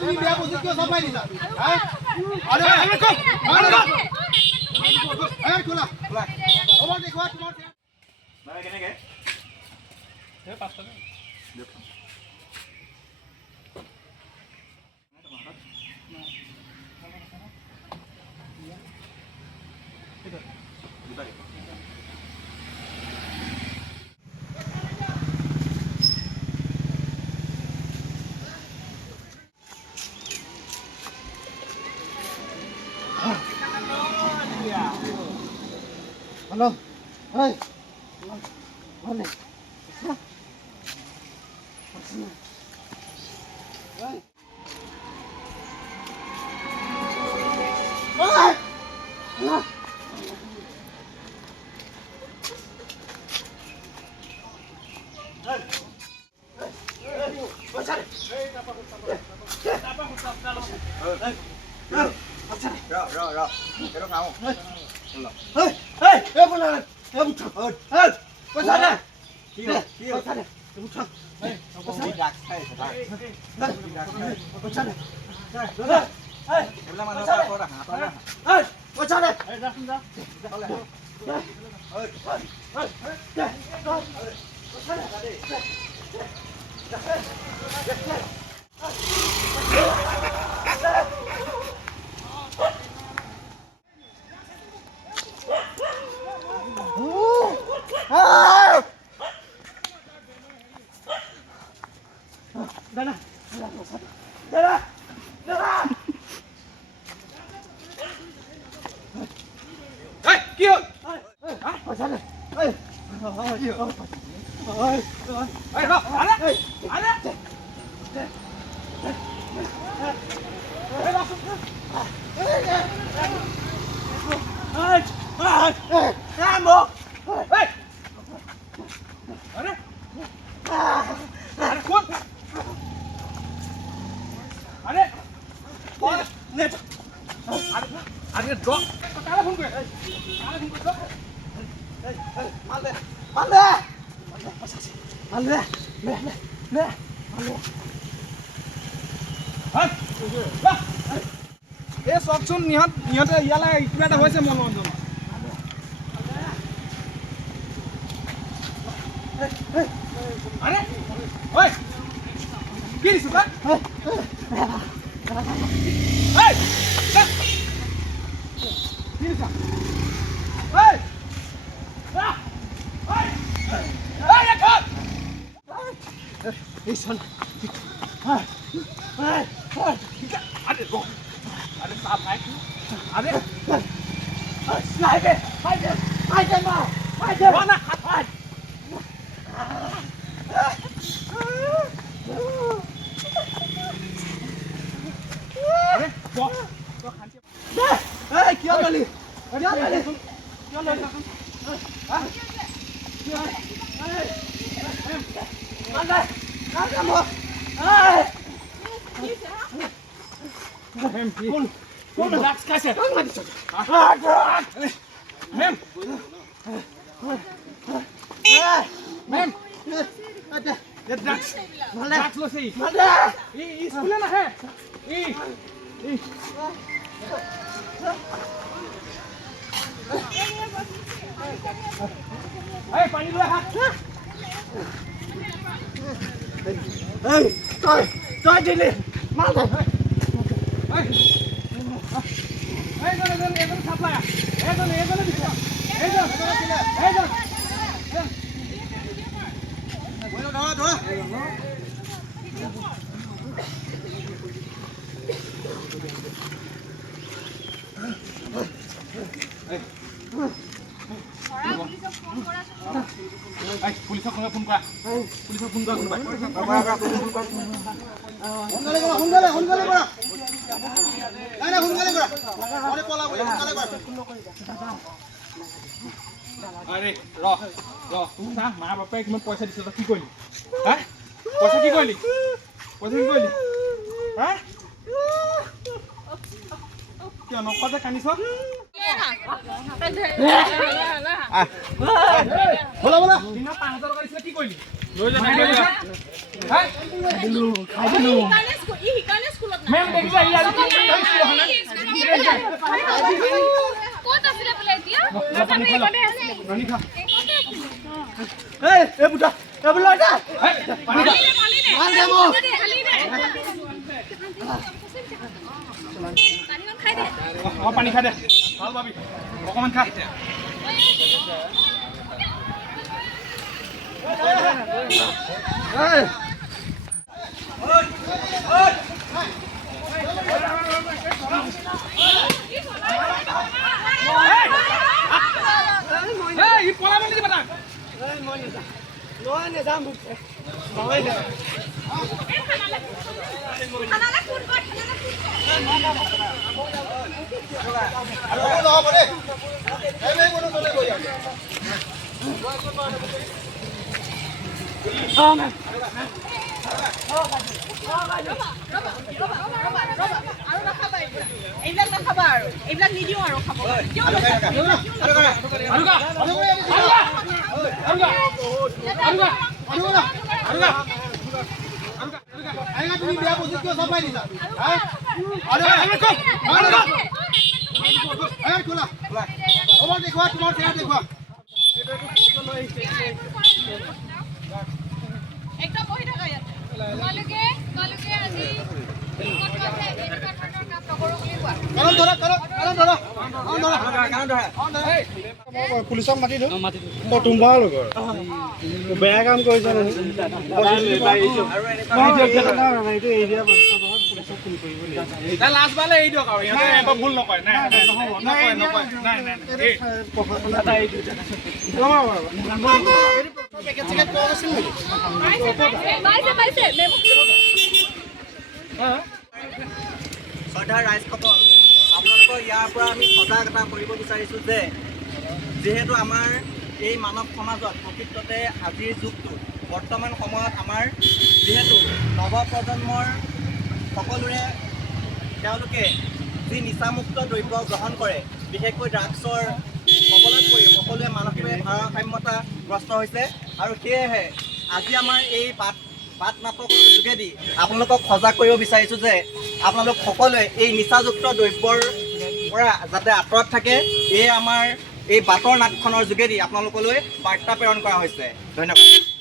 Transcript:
তুমি বেয়া বস্তু কিয় চপাই দিছা খোলা হ'ব দেখুৱা তোমাৰ কেনেকে পাঁচটা Halo, hai, mana? Hai, চকচোন ইহঁতে ইয়ালে কিবা এটা হৈছে মনোৰঞ্জন আরে ওই কি দিছ তা এই কি দিছ এই এখন এই শোন আরে গো আরে সাপ ভাই আরে স্নাইপার হাইডে মা হাইডে না হাত আরে তো খানছে এই কি হলি কি হলি হ্যাঁ আরে মো কোন ডাক্স কাছে মেম মেম ये ड्रग्स लो सही ये स्कूल ना है ए पानी लो हाथ ए काय दिले मार दे ए जन छापला ए जन दिखा ए जन bueno no পুলিশক ফোন কৰা সোনকালে কৰা নাই সোনকালে কৰা আৰে পলাব সোনকালে কৰা আৰে ৰ তুই চা মা বাপাই কিমান পইচা দিছ কি কৰিলি হ্যাঁ পইচা কি কৰিলি হ্যাঁ কিয় নকতে কানিছ বলা দিনা 5000 টকা দিছিল কি কৰিলি লৈ যা হা খাই দিলো ই হিকানে স্কুলত না মেম দেখিছা ই আজি ক'ত আছিলে বোলে এতিয়া পানী খা এই বুটা এ বুলা এটা পানী খা মান দে মোক পানী খা দে ভাল পাবি অকমান খা এই ই পলা মানে দিবা তাক মই নে যাম বুটে মই নে খানালে ফোন কৰ আৰু লব দে এই কোনো চলে গৈ এইবিলাক নাখাবা আৰু এইবিলাক নিদিও আৰু খাব তুমি বিয়া বস্তু কিয় চপাই দিছা খোলা হ'ব দেখুৱা তোমাৰ চেয়াৰ দেখুৱা একদম বহি থাকা ইয়াত তোমালোকে আজি পুলিচক মাতি দিওঁ তোমাৰ লগৰ বেয়া কাম কৰিছে লাজ পালে এৰি দিয়ক আৰু ইহঁতে এবাৰ ভুল নকৰে নাই শ্ৰদ্ধাৰ ৰাইজসকল আপোনালোকৰ ইয়াৰ পৰা আমি সজাগ এটা কৰিব বিচাৰিছোঁ যে যিহেতু আমাৰ এই মানৱ সমাজত প্ৰকৃততে আজিৰ যুগটো বৰ্তমান সময়ত আমাৰ যিহেতু নৱপ্ৰজন্মৰ সকলোৰে তেওঁলোকে যি নিচামুক্ত দ্ৰব্য গ্ৰহণ কৰে বিশেষকৈ ড্ৰাগছৰ কবলত পৰি সকলোৱে মানসিকভাৱে ভাৰসাম্যতাগ্ৰস্ত হৈছে আৰু সেয়েহে আজি আমাৰ এই বাট নাটকৰ যোগেদি আপোনালোকক সজাগ কৰিব বিচাৰিছোঁ যে আপোনালোক সকলোৱে এই নিচাযুক্ত দ্ৰব্যৰ পৰা যাতে আঁতৰত থাকে এই আমাৰ এই বাটৰ নাটখনৰ যোগেদি আপোনালোকলৈ বাৰ্তা প্ৰেৰণ কৰা হৈছে ধন্যবাদ